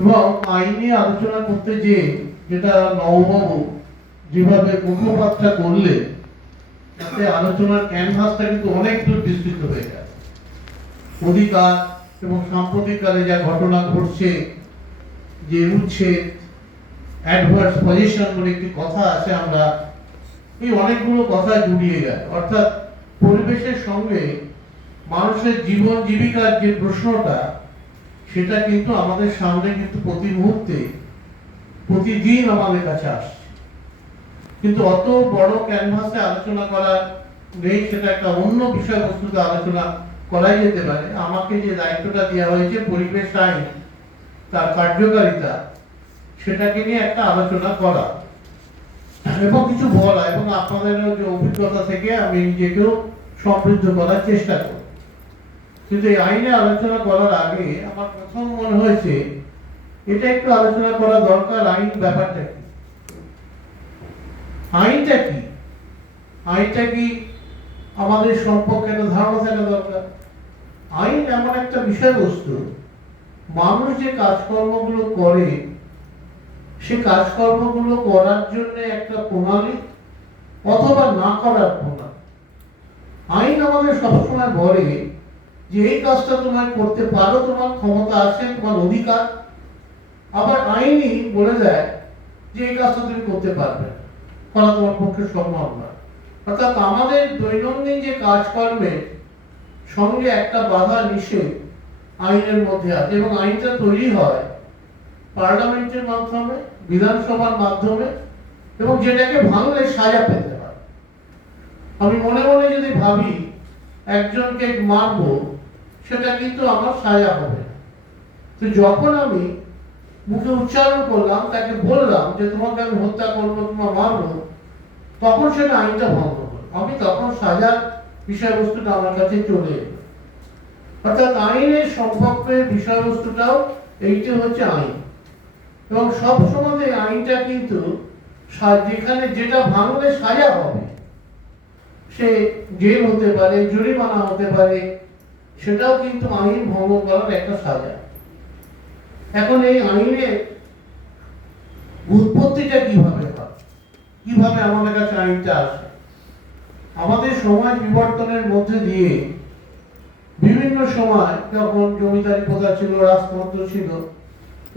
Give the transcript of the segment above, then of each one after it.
এবং আইন নিয়ে আলোচনা করতে যেটা নববাবু যেভাবে মুখপাত্রা করলে তাতে আলোচনার ক্যানভাসটা কিন্তু অনেক দূর বিস্তৃত হয়ে গেছে। অধিকার এবং সাম্প্রতিককালে যা ঘটনা ঘটছে, যে উচ্ছেদ, অ্যাডভার্স পজিশন বলে একটি কথা আছে, আমরা এই অনেকগুলো কথা জুড়িয়ে গেল। অর্থাৎ পরিবেশের সঙ্গে মানুষের জীবন জীবিকার যে প্রশ্নটা, সেটা কিন্তু আমাদের সামনে কিন্তু প্রতি মুহূর্তে প্রতিদিন আমাদের কাছে আসছে। কিন্তু অত বড় ক্যানভাসে আলোচনা করা নেই, সেটা একটা অন্য বিষয়বস্তুতে আলোচনা করাই যেতে পারে। আমাকে যে দায়িত্বটা দেওয়া হয়েছে পরিবেশ আইন, তার কার্যকারিতা, সেটাকে নিয়ে একটা আলোচনা করা এবং কিছু বলা, এবং আপনাদেরও যে অভিজ্ঞতা থেকে আমি নিজেকেও সমৃদ্ধ করার চেষ্টা করি। কিন্তু এই আইনে আলোচনা করার আগে আমার প্রথম মনে হয়েছে এটা একটু আলোচনা করা দরকার, আইন ব্যাপারটা কি, আইনটা কি, আইনটা কি আমাদের সম্পর্কে একটা ধারণা থাকা দরকার। আইন এমন একটা বিষয়বস্তু, মানুষ যে কাজকর্মগুলো করে সে কাজকর্মগুলো করার জন্য একটা প্রণালী অথবা না করার প্রণালী। আইন আমাদের সবসময় বলে যে এই কাজটা তোমার করতে পারো, তোমার ক্ষমতা আছে, তোমার অধিকার। আবার আইনই বলে দেয় যে এই কাজটা তুমি করতে পারবে না, করা তোমার পক্ষে সম্ভব না। অর্থাৎ আমাদের দৈনন্দিন যে কাজকর্মের সঙ্গে একটা বাধা নিষেধ আইনের মধ্যে আছে, এবং আইনটা তৈরি হয় পার্লামেন্টের মাধ্যমে, বিধানসভার মাধ্যমে, এবং যেটাকে ভাঙলে সাজা পেতে হয়। আমি মনে মনে যদি ভাবি একজনকে মারবো, সেটা কিন্তু আমার সাজা হবে না। তো যখন আমি মুখে উচ্চারণ করলাম, তাকে বললাম যে তোমাকে আমি হত্যা করবো, তোমার মারবো, তখন সেটা আইনটা ভঙ্গ হলো। আমি তখন সাজার বিষয়বস্তুটা আমার কাছে চলে এলো। অর্থাৎ আইনের সম্পর্কের বিষয়বস্তুটাও এইটা হচ্ছে আইন। এবং সব সময় আইনটা কিন্তু যেখানে যেটা ভাঙলে সাজা হবে, সে জেল হতে পারে, জরিমানা হতে পারে, সেটাও কিন্তু আইন ভঙ্গ করার একটা সাজা। এখন এই আইনের উৎপত্তিটা কিভাবে হয়, কিভাবে আমাদের কাছে আইনটা আসে? আমাদের সমাজ বিবর্তনের মধ্যে দিয়ে বিভিন্ন সময় যখন জমিদারি প্রথা ছিল, রাজতন্ত্র ছিল,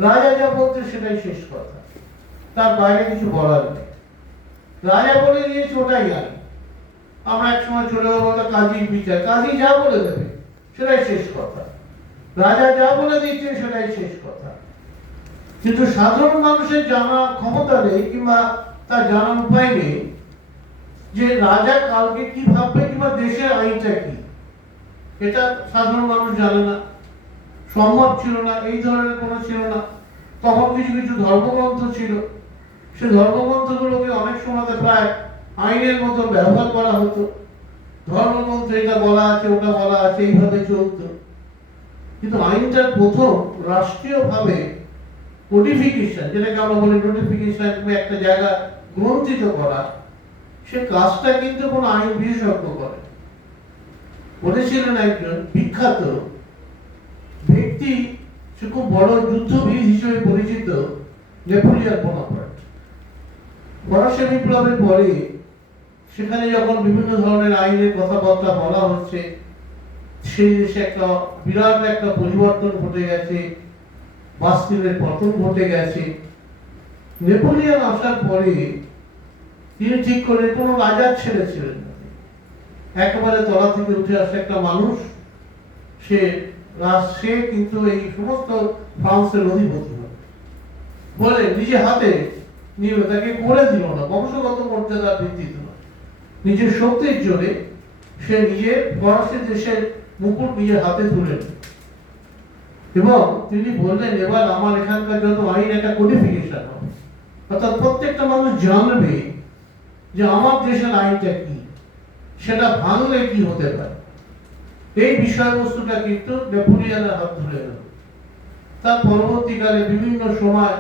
রাজা যা বলতে সেটাই শেষ কথা, তার বাইরে কিছু বলার নেই। রাজা বলে দিয়েছে ওটাই আইন। আমরা এক সময় চলে যাবো কাজীর বিচার, কাজী যা বলে দেবে সেটাই শেষ কথা, রাজা যা বলে দিচ্ছে সেটাই শেষ কথা। কিন্তু সাধারণ মানুষের জানা ক্ষমতা নেই, কিংবা তার জানার উপায় নেই যে রাজা কালকে কি ভাববে, কিংবা দেশের আইনটা কি, এটা সাধারণ মানুষ জানে না, সম্ভব ছিল না, এই ধরনের কোনো ছিল না। তখন কিছু কিছু ধর্মগ্রন্থ ছিল, সে ধর্মগ্রন্থগুলোকে অনেক সময় প্রায় আইনের মতো ব্যবহার করা হতো। ধর্মগ্রন্থে এটা বলা আছে, ওটা বলা আছে, এইভাবে চলতো। কিন্তু আইনটার প্রথম রাষ্ট্রীয়ভাবে কোডিফিকেশন, যেটাকে আমরা বলি নোটিফিকেশন, একটা জায়গা গ্রন্থিত করা, সে কাজটা কিন্তু কোনো আইন বিশেষজ্ঞ করে। বলেছিলেন একজন বিখ্যাত ব্যক্তি, সে খুব বড় যুদ্ধবীর হিসেবে পরিচিত, নেপোলিয়ন বোনাপার্ট। ফরাসি বিপ্লবের পরে সেখানে যখন বিভিন্ন ধরনের আইনের কথাবার্তা বলা হচ্ছে, সেই দেশে একটা বিরাট একটা পরিবর্তন ঘটে গেছে, বাস্তিলের পতন ঘটে গেছে। নেপোলিয়ন আসার পরে তিনি ঠিক করে কোনো রাজার ছেলে ছিলেন না, একেবারে তলা থেকে উঠে আসে একটা মানুষ, সে কিন্তু এই সমস্ত ফ্রান্সের অধিপতি বলে নিজে হাতে নিল, তাকে করে দিল না, বংশগত মর্যাদার ভিত্তিতে নয়, নিজের শক্তির জোরে সে নিজের ফরাসি দেশের মুকুট নিজের হাতে তুলে নিল। এবং তিনি বললেন এবার আমার এখানকার যত আইন একটা কোডিফিকেশন হবে, অর্থাৎ প্রত্যেকটা মানুষ জানবে যে আমার দেশের আইনটা কি, সেটা ভাঙলে কি হতে পারে। এই বিষয়বস্তুটা কিন্তু নেপোলিয়নের হাত ধরে গেল। তার পরবর্তীকালে বিভিন্ন সময়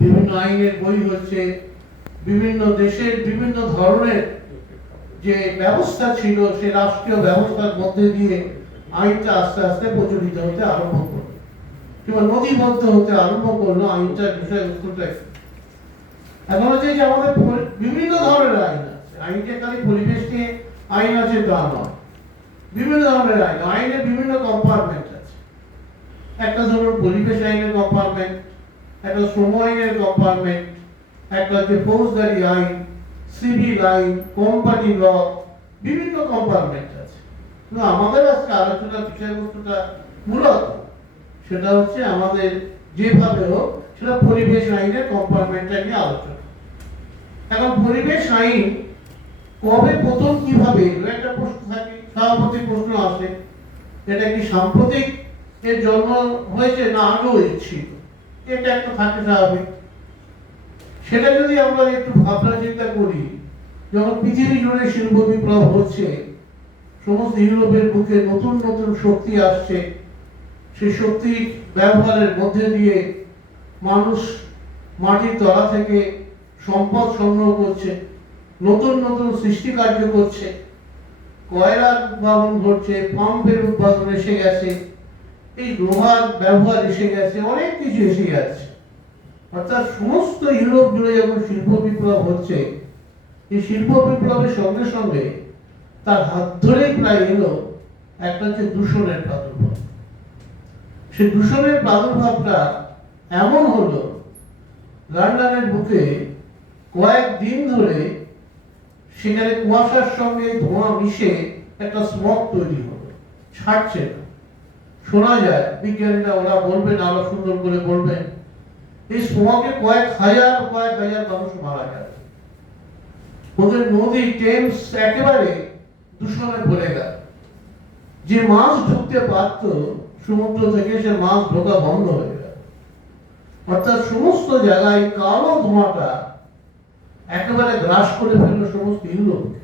বিভিন্ন আইনের বই হচ্ছে, বিভিন্ন দেশের বিভিন্ন ধরনের যে ব্যবস্থা ছিল, সে রাষ্ট্রীয় ব্যবস্থার মধ্যে দিয়ে আইনটা আস্তে আস্তে প্রচলিত হতে আরম্ভ করে। কিংবা নথিবদ্ধ হতে আরম্ভ করলো আইনটার বিষয়বস্তুটা। এখন হচ্ছে যে আমাদের বিভিন্ন ধরনের আইন আছে, আইনটা খালি পরিবেশ নিয়ে আইন আছে তা নয়, বিভিন্ন ধরনের আইন, আইনের বিভিন্ন কম্পার্টমেন্ট আছে। একটা ধরুন পরিবেশ আইনের কম্পার্টমেন্ট, একটা শ্রম আইনের কম্পার্টমেন্ট, একটা হচ্ছে ফৌজদারি আইন, সিভিল আইন, কোম্পানি ল, বিভিন্ন কম্পার্টমেন্ট আছে। কিন্তু আমাদের আজকে আলোচনার বিষয়বস্তুটা মূলত সেটা হচ্ছে আমাদের যেভাবে হোক সেটা পরিবেশ আইনের কম্পার্টমেন্টটা নিয়ে আলোচনা। এখন পরিবেশ আইন কবে প্রথম কিভাবে এলো একটা প্রশ্ন থাকে, স্বাভাবিক প্রশ্ন আসে, এটা কি সাম্প্রতিক এর জন্ম হয়েছে না আগেও ছিল, এটা একটা থাকে স্বাভাবিক। সেটা যদি আমরা একটু ভাবনা চিন্তা করি, যখন পৃথিবী জুড়ে শিল্প বিপ্লব হচ্ছে, সমস্ত ইউরোপের বুকে নতুন নতুন শক্তি আসছে, সেই শক্তির ব্যবহারের মধ্যে দিয়ে মানুষ মাটির তলা থেকে সম্পদ সংগ্রহ করছে, নতুন নতুন সৃষ্টি কার্য করছে, কয়লার উদ্ভাবন ঘটছে, পাম্পের উৎপাদন এসে গেছে, এই লোহার ব্যবহার এসে গেছে, অনেক কিছু এসে গেছে। অর্থাৎ সমস্ত ইউরোপ জুড়ে যখন শিল্প বিপ্লব হচ্ছে, এই শিল্প বিপ্লবের সঙ্গে সঙ্গে তার হাত ধরেই প্রায় এলো একটা হচ্ছে দূষণের প্রাদুর্ভাব। সেই দূষণের প্রাদুর্ভাবটা এমন হলো, লন্ডনের বুকে কয়েকদিন ধরে সেখানে কুয়াশার সঙ্গে ধোঁয়া মিশে একটা স্মগ তৈরি হলো, ছাড়ছে না। শোনা যায়, বিজ্ঞানীরা ওরা বলবেন, আরো সুন্দর করে বলবেন, এই স্মগে কয়েক হাজার মানুষ মারা যাবে। ওদের নদী টেমস একেবারে দূষণে ভরে গেল। যে মাছ ঢুকতে পারত সমুদ্র থেকে, সে মাছ ঢোকা বন্ধ হয়ে গেল। অর্থাৎ সমস্ত জায়গায় কালো ধোঁয়াটা একেবারে গ্রাস করে ফেললো সমস্ত ইউরোপকে।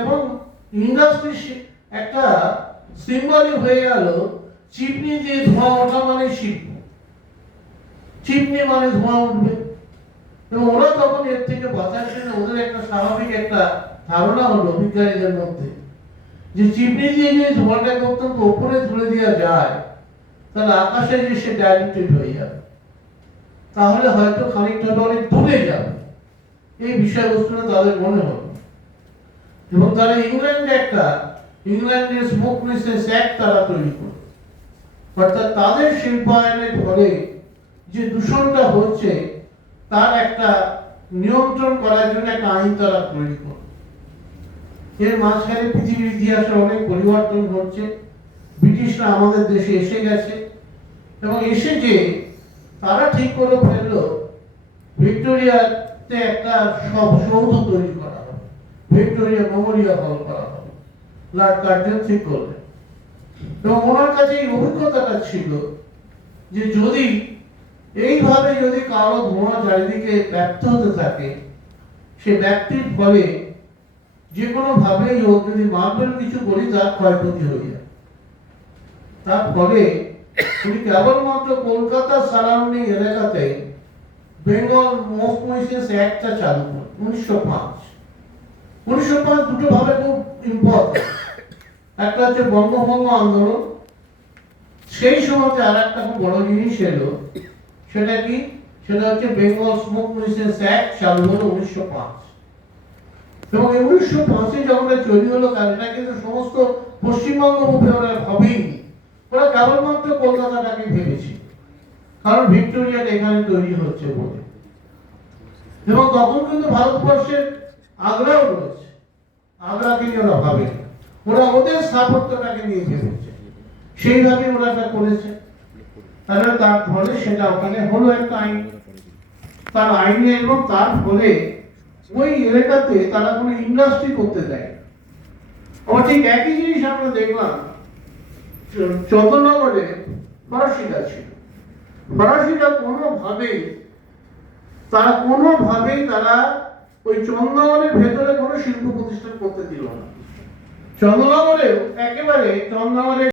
এবং ইন্ডাস্ট্রি একটা সিম্বলিক হয়ে গেল, চিমনি দিয়ে ধোঁয়া ওঠা মানে শিল্প, চিমনি মানে ধোঁয়া উঠবে। এবং ওরা তখন এর থেকে বাঁচার জন্য ওদের একটা স্বাভাবিক একটা ধারণা হলো বিজ্ঞানীদের মধ্যে, যে চিমনি দিয়ে যদি ধোঁয়াটাকে অত্যন্ত উপরে তুলে দেওয়া যায়, তাহলে আকাশে যে সে ডাইলুটেড হয়ে যাবে, তাহলে হয়তো খানিকটা অনেক দূরে যাবে। এই বিষয়বস্তুটা তাদের মনে হলো। এবং তারা ইংল্যান্ডের স্মোক লাইসেন্স অ্যাক্ট তারা তৈরি করল। অর্থাৎ তাদের শিল্পায়নের ফলে যে দূষণটা হচ্ছে তার একটা নিয়ন্ত্রণ করার জন্য একটা আইন তারা তৈরি করল। এর মাঝখানে পৃথিবীর ইতিহাসে অনেক পরিবর্তন ঘটছে। ব্রিটিশরা আমাদের দেশে এসে গেছে, এবং এসে যে তারা ঠিক করে ফেললো ভিক্টোরিয়াতে একটা সৌধ তৈরি করা হবে, ভিক্টোরিয়া মেমোরিয়াল হল করা হবে, লর্ড কার্জন ঠিক করলেন। এবং ওনার কাছে এই অভিজ্ঞতাটা ছিল যে এইভাবে যদি কালো ধোঁয়া চারিদিকে ব্যক্ত হতে থাকে, সে ব্যক্তির ফলে যে কোনো ভাবেই হোক যদি মার্বেল কিছু করি তার ক্ষয়ক্ষতি হয়ে যায়। তার ফলে উনি কেবলমাত্র কলকাতা সারাউন্ডিং এলাকাতে বেঙ্গল স্মোক লাইসেন্স অ্যাক্টটা চালু করেন 1905 দুটো ভাবে খুব ইম্পর্টেন্ট। একটা হচ্ছে বঙ্গভঙ্গ আন্দোলন, সেই সময়তে আর একটা খুব বড় জিনিস এলো, সেটা কি? সেটা হচ্ছে বেঙ্গল স্মোক লাইসেন্স অ্যাক্ট চালু হলো 1905। এবং 1905 যখন তৈরি হলো, কারণ এটা কিন্তু সমস্ত পশ্চিমবঙ্গ রূপে ওরা ভাবেনি, ওরা কেবলমাত্র কলকাতাটাকে ভেবেছি, কারণ ভিক্টোরিয়াটা এখানে তৈরি হচ্ছে বলে। এবং তখন কিন্তু ভারতবর্ষের আগ্রাও রয়েছে, আগ্রাকে নিয়ে ওরা ভাবে, ওরা ওদের স্থাপত্যটাকে নিয়ে ভেবেছে, সেইভাবে ওরা এটা করেছে। তাহলে তার ফলে সেটা ওখানে হলো একটা আইন, তার আইনে, এবং তার ফলে ওই এলাকাতে তারা কোনো ইন্ডাস্ট্রি করতে দেয়। আবার ঠিক একই জিনিস আমরা দেখলাম চন্দননগরে ফরাসিরা ছিল। ফরাসিরা কোনোভাবেই তারা ওই চন্দননগরের ভেতরে কোনো শিল্প প্রতিষ্ঠান করতে দিল না। চন্দননগরেও একেবারে চন্দননগরে